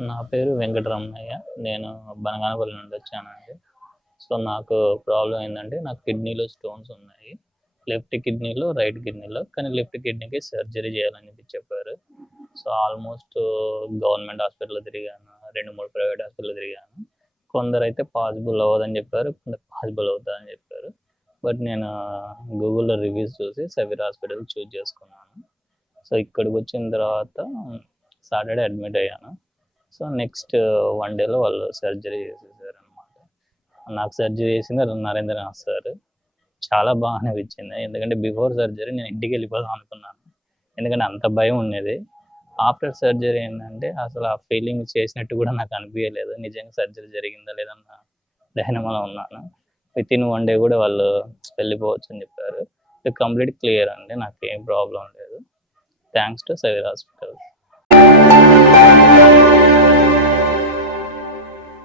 నా పేరు వెంకటరమయ్య నేను బనగానపల్లి నుండి వచ్చానండి. సో నాకు ప్రాబ్లం ఏంటంటే నాకు కిడ్నీలో స్టోన్స్ ఉన్నాయి. లెఫ్ట్ కిడ్నీలో రైట్ కిడ్నీలో కానీ లెఫ్ట్ కిడ్నీకి సర్జరీ చేయాలని చెప్పి చెప్పారు. సో ఆల్మోస్ట్ గవర్నమెంట్ హాస్పిటల్లో తిరిగాను. రెండు మూడు ప్రైవేట్ హాస్పిటల్లో తిరిగాను. కొందరు అయితే పాసిబుల్ అవ్వదని చెప్పారు కొందరు పాసిబుల్ అవుతుందని చెప్పారు. బట్ నేను గూగుల్లో రివ్యూస్ చూసి సబీర్ హాస్పిటల్ చూజ్ చేసుకున్నాను. సో ఇక్కడికి వచ్చిన తర్వాత సాటర్డే అడ్మిట్ అయ్యాను. సో నెక్స్ట్ వన్ డేలో వాళ్ళు సర్జరీ చేసేసారు అనమాట నాకు సర్జరీ చేసింది నరేంద్రనాథ్ సార్. చాలా బాగా అనిపించింది. ఎందుకంటే బిఫోర్ సర్జరీ నేను ఇంటికి వెళ్ళిపోదాం అనుకున్నాను. ఎందుకంటే అంత భయం ఉండేది. ఆఫ్టర్ సర్జరీ ఏంటంటే అసలు ఆ ఫీలింగ్ చేసినట్టు కూడా నాకు అనిపించలేదు. నిజంగా సర్జరీ జరిగిందా లేదన్న డైనమాలో ఉన్నాను. విత్ ఇన్ వన్ డే కూడా వాళ్ళు వెళ్ళిపోవచ్చు అని చెప్పారు. కంప్లీట్ క్లియర్ అండి. నాకు ఏం ప్రాబ్లం లేదు. Thanks to సైర్ hospital